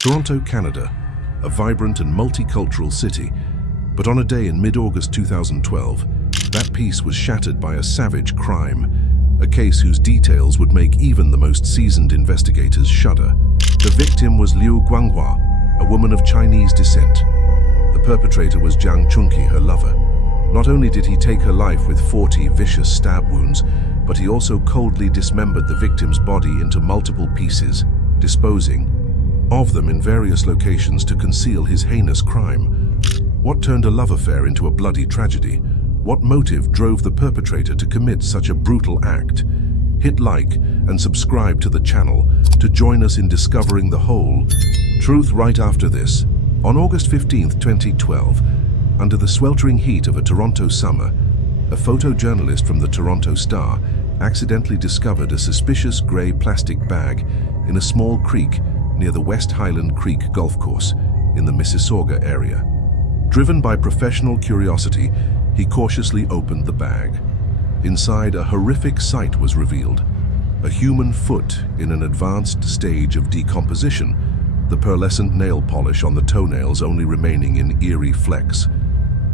Toronto, Canada, a vibrant and multicultural city, but on a day in mid-August 2012, that peace was shattered by a savage crime, a case whose details would make even the most seasoned investigators shudder. The victim was Liu Guanghua, a woman of Chinese descent. The perpetrator was Jiang Chunqi, her lover. Not only did he take her life with 40 vicious stab wounds, but he also coldly dismembered the victim's body into multiple pieces, disposing of them in various locations to conceal his heinous crime. What turned a love affair into a bloody tragedy? What motive drove the perpetrator to commit such a brutal act? Hit like and subscribe to the channel to join us in discovering the whole truth right after this. On August 15, 2012, under the sweltering heat of a Toronto summer, a photojournalist from the Toronto Star accidentally discovered a suspicious grey plastic bag in a small creek near the West Highland Creek Golf Course in the Mississauga area. Driven by professional curiosity, he cautiously opened the bag. Inside, a horrific sight was revealed. A human foot in an advanced stage of decomposition, the pearlescent nail polish on the toenails only remaining in eerie flecks.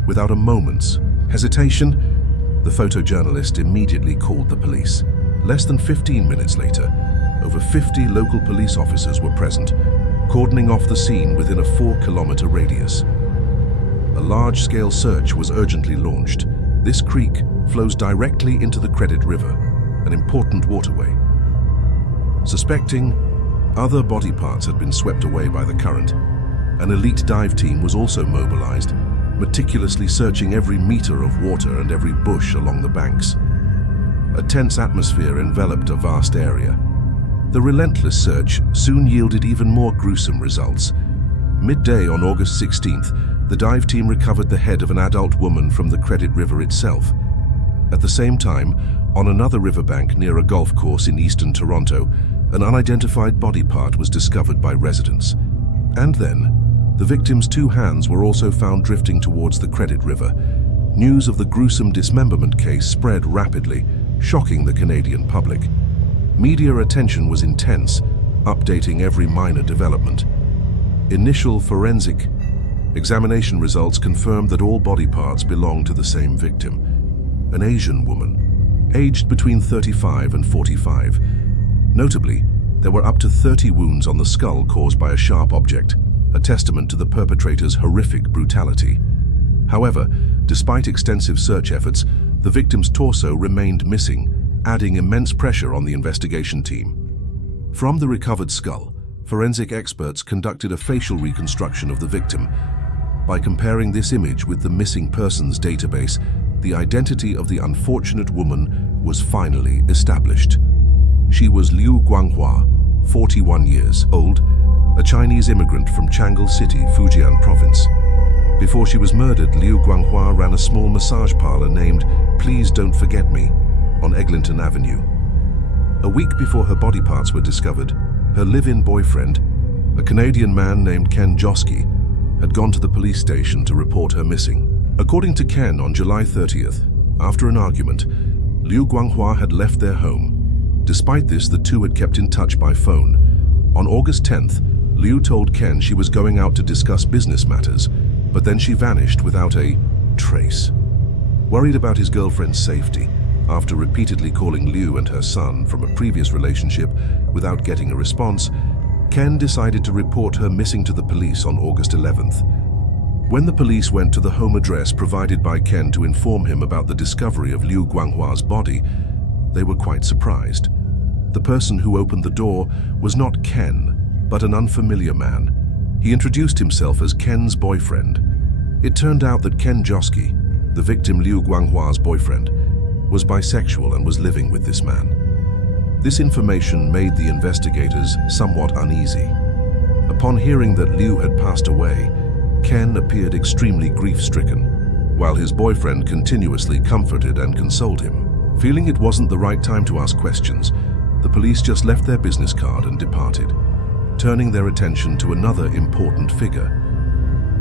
Without a moment's hesitation, the photojournalist immediately called the police. Less than 15 minutes later, over 50 local police officers were present, cordoning off the scene within a 4-kilometer radius. A large-scale search was urgently launched. This creek flows directly into the Credit River, an important waterway. Suspecting other body parts had been swept away by the current, an elite dive team was also mobilized, meticulously searching every meter of water and every bush along the banks. A tense atmosphere enveloped a vast area. The relentless search soon yielded even more gruesome results. Midday on August 16th, the dive team recovered the head of an adult woman from the Credit River itself. At the same time, on another riverbank near a golf course in eastern Toronto, an unidentified body part was discovered by residents. And then, the victim's 2 hands were also found drifting towards the Credit River. News of the gruesome dismemberment case spread rapidly, shocking the Canadian public. Media attention was intense, updating every minor development. Initial forensic examination results confirmed that all body parts belonged to the same victim, an Asian woman, aged between 35 and 45. Notably, there were up to 30 wounds on the skull caused by a sharp object, a testament to the perpetrator's horrific brutality. However, despite extensive search efforts, the victim's torso remained missing, adding immense pressure on the investigation team. From the recovered skull, forensic experts conducted a facial reconstruction of the victim. By comparing this image with the missing persons database, the identity of the unfortunate woman was finally established. She was Liu Guanghua, 41 years old, a Chinese immigrant from Changle City, Fujian Province. Before she was murdered, Liu Guanghua ran a small massage parlor named Please Don't Forget Me on Eglinton Avenue. A week before her body parts were discovered, her live-in boyfriend, a Canadian man named Ken Joski, had gone to the police station to report her missing. According to Ken, on July 30th, after an argument, Liu Guanghua had left their home. Despite this, the two had kept in touch by phone. On August 10th, Liu told Ken she was going out to discuss business matters, but then she vanished without a trace. Worried about his girlfriend's safety, after repeatedly calling Liu and her son from a previous relationship without getting a response, Ken decided to report her missing to the police on August 11th. When the police went to the home address provided by Ken to inform him about the discovery of Liu Guanghua's body, they were quite surprised. The person who opened the door was not Ken, but an unfamiliar man. He introduced himself as Ken's boyfriend. It turned out that Ken Joski, the victim Liu Guanghua's boyfriend, was bisexual and was living with this man. This information made the investigators somewhat uneasy. Upon hearing that Liu had passed away, Ken appeared extremely grief-stricken, while his boyfriend continuously comforted and consoled him. Feeling it wasn't the right time to ask questions, the police just left their business card and departed, turning their attention to another important figure,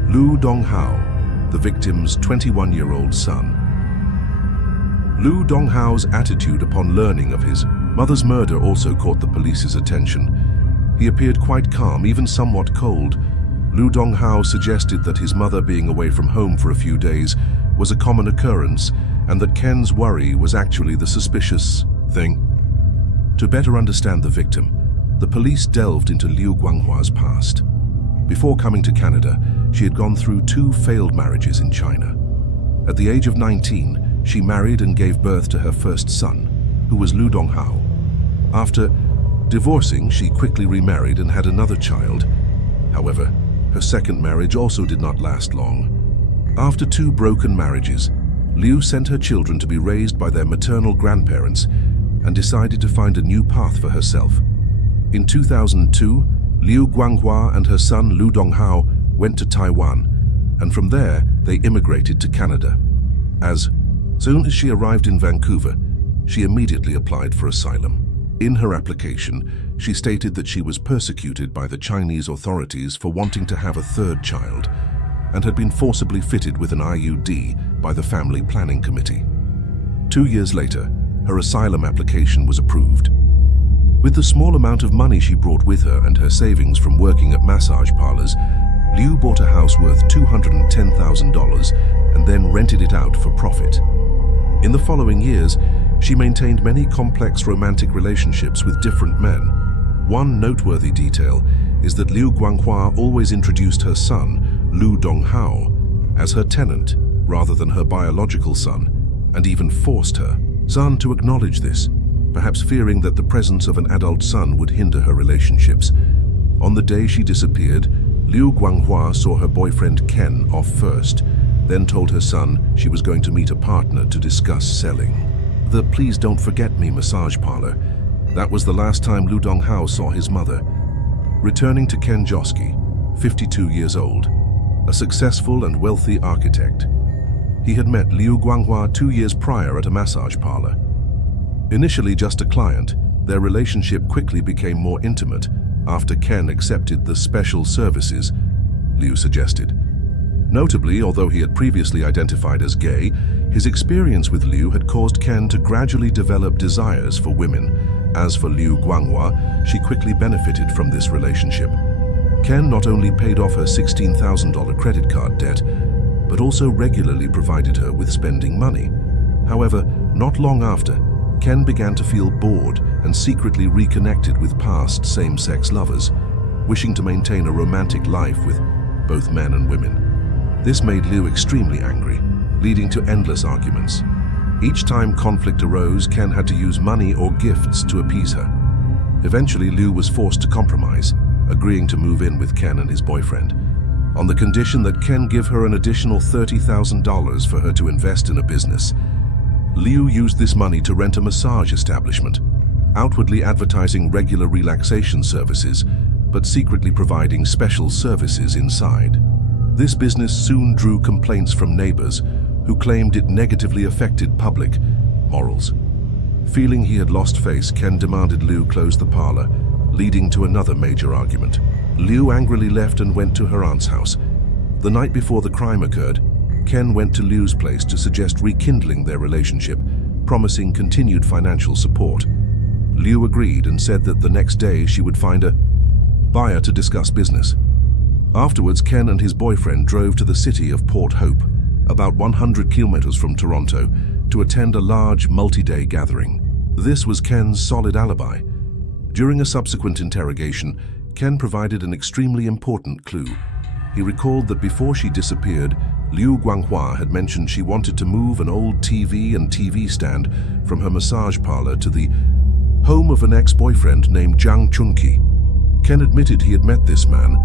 Liu Donghao, the victim's 21-year-old son. Liu Donghao's attitude upon learning of his mother's murder also caught the police's attention. He appeared quite calm, even somewhat cold. Liu Guanghua suggested that his mother being away from home for a few days was a common occurrence, and that Ken's worry was actually the suspicious thing. To better understand the victim, the police delved into Liu Guanghua's past. Before coming to Canada, she had gone through 2 failed marriages in China. At the age of 19, she married and gave birth to her first son, who was Liu Guanghua. After divorcing, she quickly remarried and had another child. However, her second marriage also did not last long. After 2 broken marriages, Liu sent her children to be raised by their maternal grandparents and decided to find a new path for herself. In 2002, Liu Guanghua and her son Liu Guanghua went to Taiwan, and from there they immigrated to Canada. As soon as she arrived in Vancouver, she immediately applied for asylum. In her application, she stated that she was persecuted by the Chinese authorities for wanting to have a 3rd child and had been forcibly fitted with an IUD by the Family Planning Committee. 2 years later, her asylum application was approved. With the small amount of money she brought with her and her savings from working at massage parlors, Liu bought a house worth $210,000 and then rented it out for profit. In the following years, she maintained many complex romantic relationships with different men. One noteworthy detail is that Liu Guanghua always introduced her son, Liu Guanghua, as her tenant rather than her biological son, and even forced her son to acknowledge this, perhaps fearing that the presence of an adult son would hinder her relationships. On the day she disappeared, Liu Guanghua saw her boyfriend Ken off first, then told her son she was going to meet a partner to discuss selling. The Please Don't Forget Me massage parlor. That was the last time Liu Guanghua saw his mother. Returning to Ken Chunqi, 52 years old, a successful and wealthy architect. He had met Liu Guanghua 2 years prior at a massage parlor. Initially just a client, their relationship quickly became more intimate after Ken accepted the special services Liu suggested. Notably, although he had previously identified as gay, his experience with Liu had caused Ken to gradually develop desires for women. As for Liu Guanghua, she quickly benefited from this relationship. Ken not only paid off her $16,000 credit card debt, but also regularly provided her with spending money. However, not long after, Ken began to feel bored and secretly reconnected with past same-sex lovers, wishing to maintain a romantic life with both men and women. This made Liu extremely angry, leading to endless arguments. Each time conflict arose, Ken had to use money or gifts to appease her. Eventually, Liu was forced to compromise, agreeing to move in with Ken and his boyfriend, on the condition that Ken give her an additional $30,000 for her to invest in a business. Liu used this money to rent a massage establishment, outwardly advertising regular relaxation services, but secretly providing special services inside. This business soon drew complaints from neighbors who claimed it negatively affected public morals. Feeling he had lost face, Ken demanded Liu close the parlor, leading to another major argument. Liu angrily left and went to her aunt's house. The night before the crime occurred, Ken went to Liu's place to suggest rekindling their relationship, promising continued financial support. Liu agreed and said that the next day she would find a buyer to discuss business. Afterwards, Ken and his boyfriend drove to the city of Port Hope, about 100 kilometers from Toronto, to attend a large multi-day gathering. This was Ken's solid alibi. During a subsequent interrogation, Ken provided an extremely important clue. He recalled that before she disappeared, Liu Guanghua had mentioned she wanted to move an old TV and TV stand from her massage parlor to the home of an ex-boyfriend named Jiang Chunqi. Ken admitted he had met this man,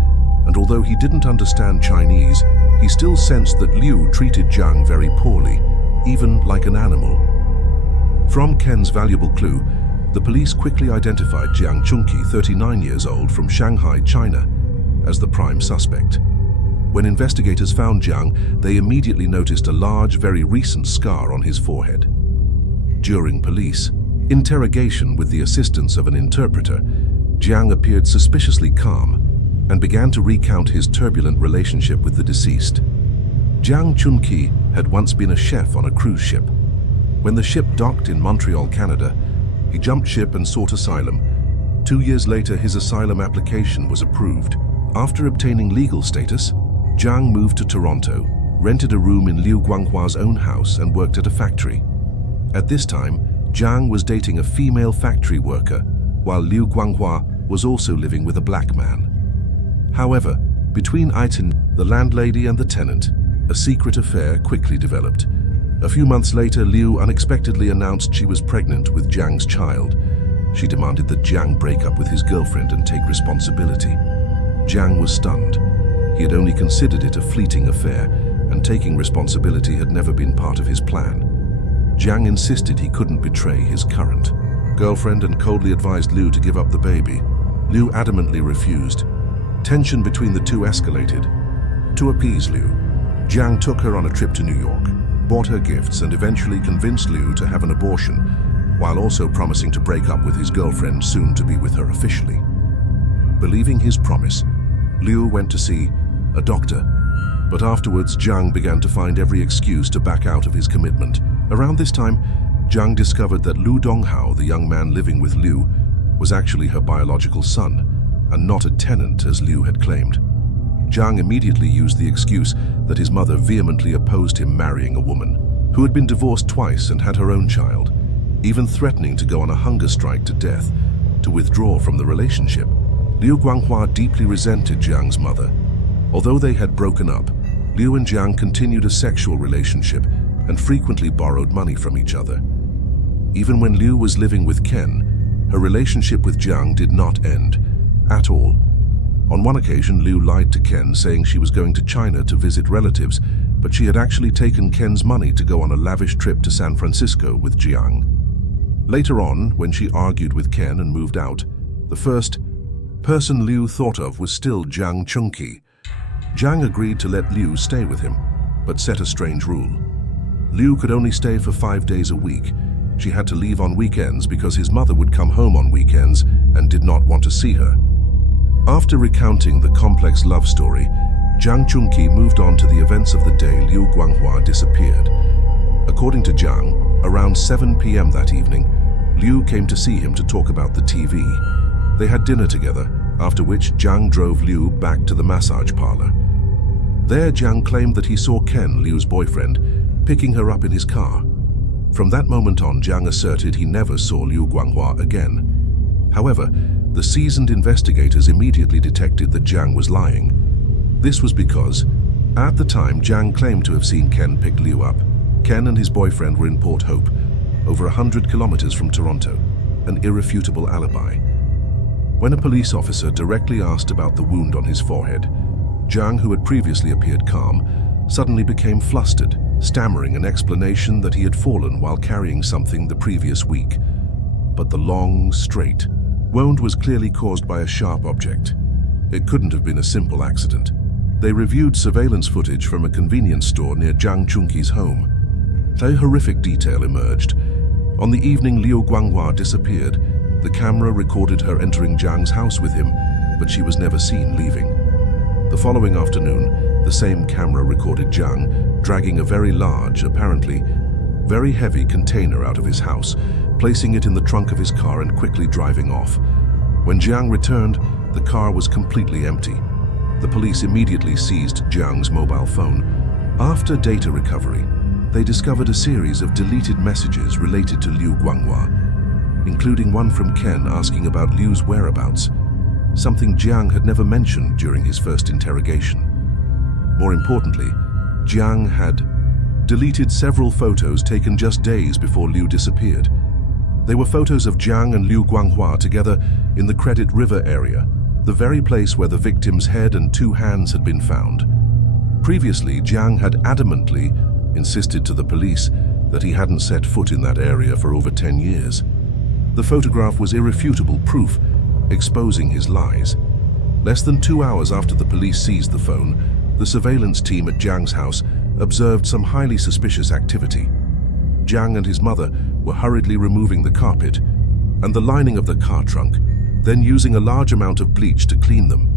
and although he didn't understand Chinese, he still sensed that Liu treated Jiang very poorly, even like an animal. From Ken's valuable clue, the police quickly identified Jiang Chunqi, 39 years old, from Shanghai, China, as the prime suspect. When investigators found Jiang, they immediately noticed a large, very recent scar on his forehead. During police interrogation with the assistance of an interpreter, Jiang appeared suspiciously calm and began to recount his turbulent relationship with the deceased. Jiang Chunqi had once been a chef on a cruise ship. When the ship docked in Montreal, Canada, he jumped ship and sought asylum. 2 years later, his asylum application was approved. After obtaining legal status, Jiang moved to Toronto, rented a room in Liu Guanghua's own house, and worked at a factory. At this time, Jiang was dating a female factory worker, while Liu Guanghua was also living with a black man. However, between Aitin, the landlady, and the tenant, a secret affair quickly developed. A few months later, Liu unexpectedly announced she was pregnant with Jiang's child. She demanded that Jiang break up with his girlfriend and take responsibility. Jiang was stunned. He had only considered it a fleeting affair, and taking responsibility had never been part of his plan. Jiang insisted he couldn't betray his current girlfriend and coldly advised Liu to give up the baby. Liu adamantly refused. Tension between the two escalated. To appease Liu, Jiang took her on a trip to New York, bought her gifts, and eventually convinced Liu to have an abortion, while also promising to break up with his girlfriend, soon to be with her officially. Believing his promise, Liu went to see a doctor, but afterwards Jiang began to find every excuse to back out of his commitment. Around this time, Jiang discovered that Liu Donghao, the young man living with Liu, was actually her biological son, and not a tenant as Liu had claimed. Jiang immediately used the excuse that his mother vehemently opposed him marrying a woman who had been divorced twice and had her own child, even threatening to go on a hunger strike to death to withdraw from the relationship. Liu Guanghua deeply resented Jiang's mother. Although they had broken up, Liu and Jiang continued a sexual relationship and frequently borrowed money from each other. Even when Liu was living with Ken, her relationship with Jiang did not end at all. On one occasion, Liu lied to Ken, saying she was going to China to visit relatives, but she had actually taken Ken's money to go on a lavish trip to San Francisco with Jiang. Later on, when she argued with Ken and moved out, the first person Liu thought of was still Jiang Chunqi. Jiang agreed to let Liu stay with him, but set a strange rule. Liu could only stay for 5 days a week. She had to leave on weekends because his mother would come home on weekends and did not want to see her. After recounting the complex love story, Jiang Chunqi moved on to the events of the day Liu Guanghua disappeared. According to Jiang, around 7 p.m. that evening, Liu came to see him to talk about the TV. They had dinner together, after which Jiang drove Liu back to the massage parlor. There, Jiang claimed that he saw Ken, Liu's boyfriend, picking her up in his car. From that moment on, Jiang asserted he never saw Liu Guanghua again. However, the seasoned investigators immediately detected that Jiang was lying. This was because, at the time, Jiang claimed to have seen Ken pick Liu up. Ken and his boyfriend were in Port Hope, over 100 kilometers from Toronto, an irrefutable alibi. When a police officer directly asked about the wound on his forehead, Jiang, who had previously appeared calm, suddenly became flustered, stammering an explanation that he had fallen while carrying something the previous week. But the long, straight wound was clearly caused by a sharp object. It couldn't have been a simple accident. They reviewed surveillance footage from a convenience store near Jiang Chunqi's home. A horrific detail emerged. On the evening Liu Guanghua disappeared, the camera recorded her entering Jiang's house with him, but she was never seen leaving. The following afternoon, the same camera recorded Jiang dragging a very large, apparently very heavy container out of his house, placing it in the trunk of his car and quickly driving off. When Jiang returned, the car was completely empty. The police immediately seized Jiang's mobile phone. After data recovery, they discovered a series of deleted messages related to Liu Guanghua, including one from Ken asking about Liu's whereabouts, something Jiang had never mentioned during his first interrogation. More importantly, Jiang had deleted several photos taken just days before Liu disappeared. They were photos of Jiang and Liu Guanghua together in the Credit River area, the very place where the victim's head and 2 hands had been found. Previously, Jiang had adamantly insisted to the police that he hadn't set foot in that area for over 10 years. The photograph was irrefutable proof, exposing his lies. Less than 2 hours after the police seized the phone, the surveillance team at Jiang's house observed some highly suspicious activity. Jiang and his mother were hurriedly removing the carpet and the lining of the car trunk, then using a large amount of bleach to clean them.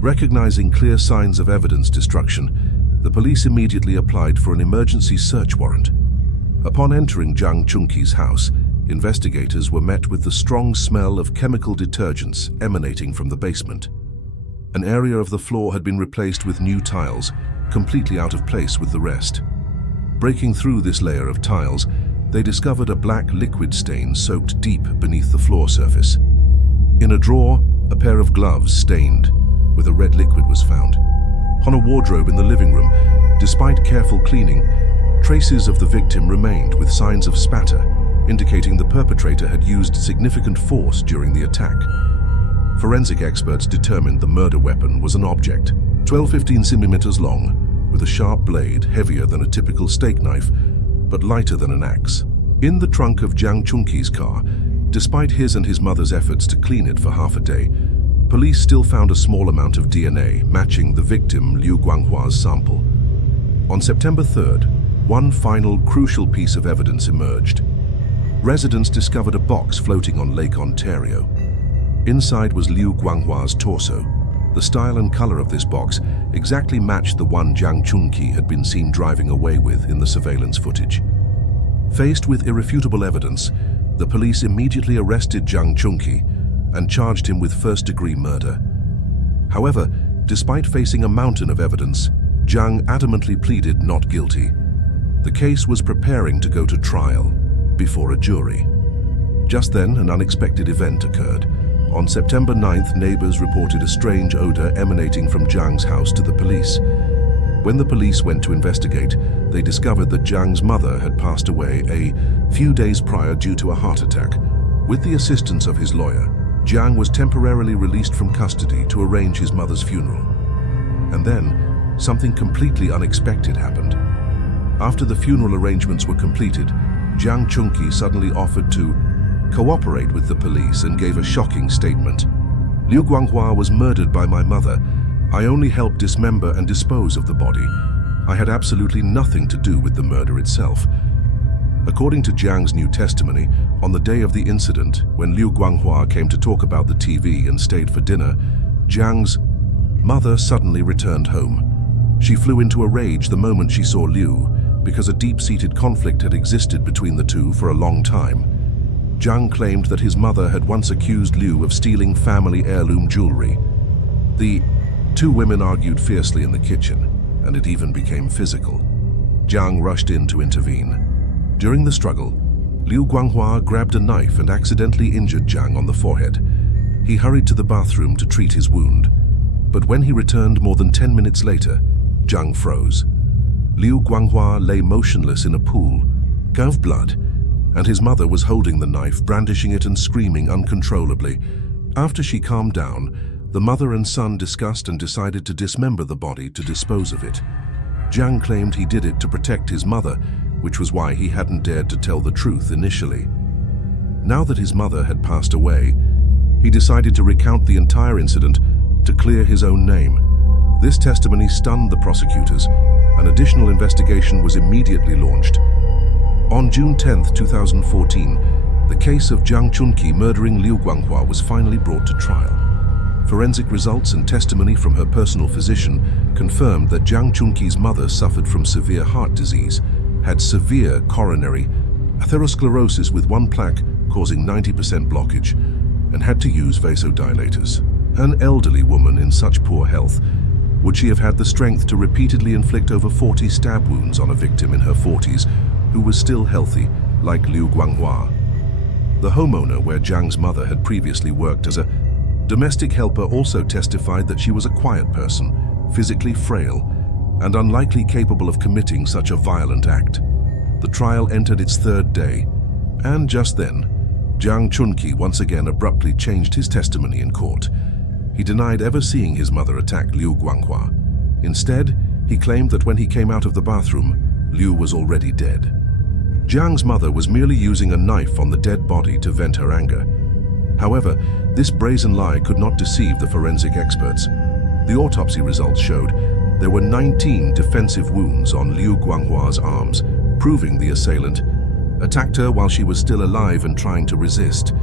Recognizing clear signs of evidence destruction, the police immediately applied for an emergency search warrant. Upon entering Jiang Chunqi's house, investigators were met with the strong smell of chemical detergents emanating from the basement. An area of the floor had been replaced with new tiles, completely out of place with the rest. Breaking through this layer of tiles, they discovered a black liquid stain soaked deep beneath the floor surface. In a drawer, a pair of gloves stained with a red liquid was found. On a wardrobe in the living room, despite careful cleaning, traces of the victim remained with signs of spatter, indicating the perpetrator had used significant force during the attack. Forensic experts determined the murder weapon was an object, 12-15 centimeters long, with a sharp blade heavier than a typical steak knife, but lighter than an axe. In the trunk of Jiang Chunqi's car, despite his and his mother's efforts to clean it for half a day, police still found a small amount of DNA matching the victim Liu Guanghua's sample. On September 3rd, one final crucial piece of evidence emerged. Residents discovered a box floating on Lake Ontario. Inside was Liu Guanghua's torso. The style and color of this box exactly matched the one Jiang Chunqi had been seen driving away with in the surveillance footage. Faced with irrefutable evidence, the police immediately arrested Jiang Chunqi and charged him with first-degree murder. However, despite facing a mountain of evidence, Jiang adamantly pleaded not guilty. The case was preparing to go to trial before a jury. Just then, an unexpected event occurred. On September 9th, neighbors reported a strange odor emanating from Jiang's house to the police. When the police went to investigate, they discovered that Jiang's mother had passed away a few days prior due to a heart attack. With the assistance of his lawyer, Jiang was temporarily released from custody to arrange his mother's funeral. And then, something completely unexpected happened. After the funeral arrangements were completed, Jiang Chunqi suddenly offered to cooperate with the police and gave a shocking statement. Liu Guanghua was murdered by my mother. I only helped dismember and dispose of the body. I had absolutely nothing to do with the murder itself. According to Jiang's new testimony, on the day of the incident, when Liu Guanghua came to talk about the TV and stayed for dinner, Jiang's mother suddenly returned home. She flew into a rage the moment she saw Liu, because a deep-seated conflict had existed between the two for a long time. Jiang claimed that his mother had once accused Liu of stealing family heirloom jewelry. The two women argued fiercely in the kitchen, and it even became physical. Jiang rushed in to intervene. During the struggle, Liu Guanghua grabbed a knife and accidentally injured Jiang on the forehead. He hurried to the bathroom to treat his wound, but when he returned more than 10 minutes later, Jiang froze. Liu Guanghua lay motionless in a pool, of blood, and his mother was holding the knife, brandishing it and screaming uncontrollably. After she calmed down, the mother and son discussed and decided to dismember the body to dispose of it. Jiang claimed he did it to protect his mother, which was why he hadn't dared to tell the truth initially. Now that his mother had passed away, he decided to recount the entire incident to clear his own name. This testimony stunned the prosecutors. An additional investigation was immediately launched. On June 10, 2014, the case of Jiang Chunqi murdering Liu Guanghua was finally brought to trial. Forensic results and testimony from her personal physician confirmed that Jiang Chunqi's mother suffered from severe heart disease, had severe coronary atherosclerosis with one plaque causing 90% blockage, and had to use vasodilators. An elderly woman in such poor health, would she have had the strength to repeatedly inflict over 40 stab wounds on a victim in her 40s who was still healthy, like Liu Guanghua? The homeowner where Jiang's mother had previously worked as a domestic helper also testified that she was a quiet person, physically frail, and unlikely capable of committing such a violent act. The trial entered its third day, and just then, Jiang Chunqi once again abruptly changed his testimony in court. He denied ever seeing his mother attack Liu Guanghua. Instead, he claimed that when he came out of the bathroom, Liu was already dead. Jiang's mother was merely using a knife on the dead body to vent her anger. However, this brazen lie could not deceive the forensic experts. The autopsy results showed there were 19 defensive wounds on Liu Guanghua's arms, proving the assailant attacked her while she was still alive and trying to resist.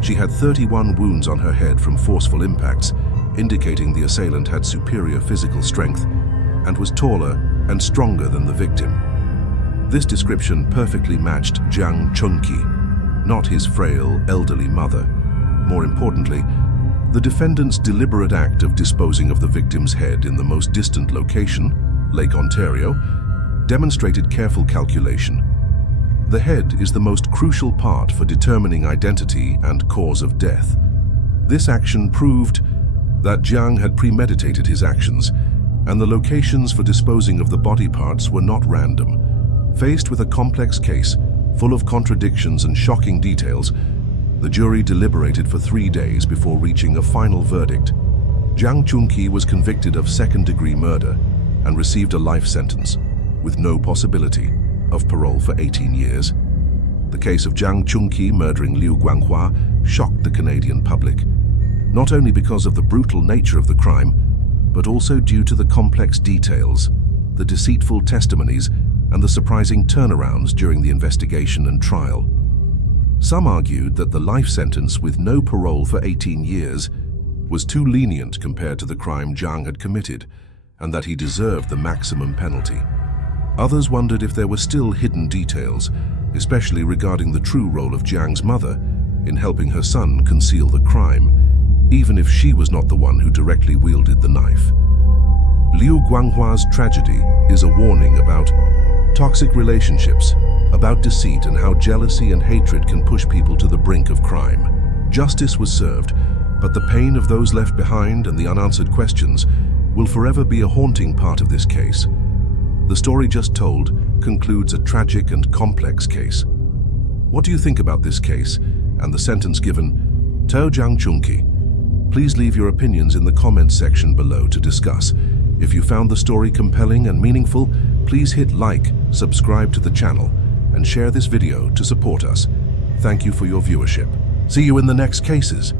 She had 31 wounds on her head from forceful impacts, indicating the assailant had superior physical strength and was taller and stronger than the victim. This description perfectly matched Jiang Chunqi. not his frail, elderly mother. More importantly, the defendant's deliberate act of disposing of the victim's head in the most distant location, Lake Ontario, demonstrated careful calculation. The head is the most crucial part for determining identity and cause of death. This action proved that Jiang had premeditated his actions, and the locations for disposing of the body parts were not random. Faced with a complex case, full of contradictions and shocking details, the jury deliberated for 3 days before reaching a final verdict. Jiang Chunqi was convicted of second-degree murder and received a life sentence, with no possibility of parole for 18 years. The case of Jiang Chunqi murdering Liu Guanghua shocked the Canadian public, not only because of the brutal nature of the crime, but also due to the complex details, the deceitful testimonies, and the surprising turnarounds during the investigation and trial. Some argued that the life sentence with no parole for 18 years was too lenient compared to the crime Jiang had committed, and that he deserved the maximum penalty. Others wondered if there were still hidden details, especially regarding the true role of Jiang's mother in helping her son conceal the crime, even if she was not the one who directly wielded the knife. Liu Guanghua's tragedy is a warning about toxic relationships, about deceit and how jealousy and hatred can push people to the brink of crime. Justice was served, but the pain of those left behind and the unanswered questions will forever be a haunting part of this case. The story just told concludes a tragic and complex case. What do you think about this case and the sentence given to Jiang Chunqi? Please leave your opinions in the comments section below to discuss. If you found the story compelling and meaningful, please hit like, subscribe to the channel, and share this video to support us. Thank you for your viewership. See you in the next cases.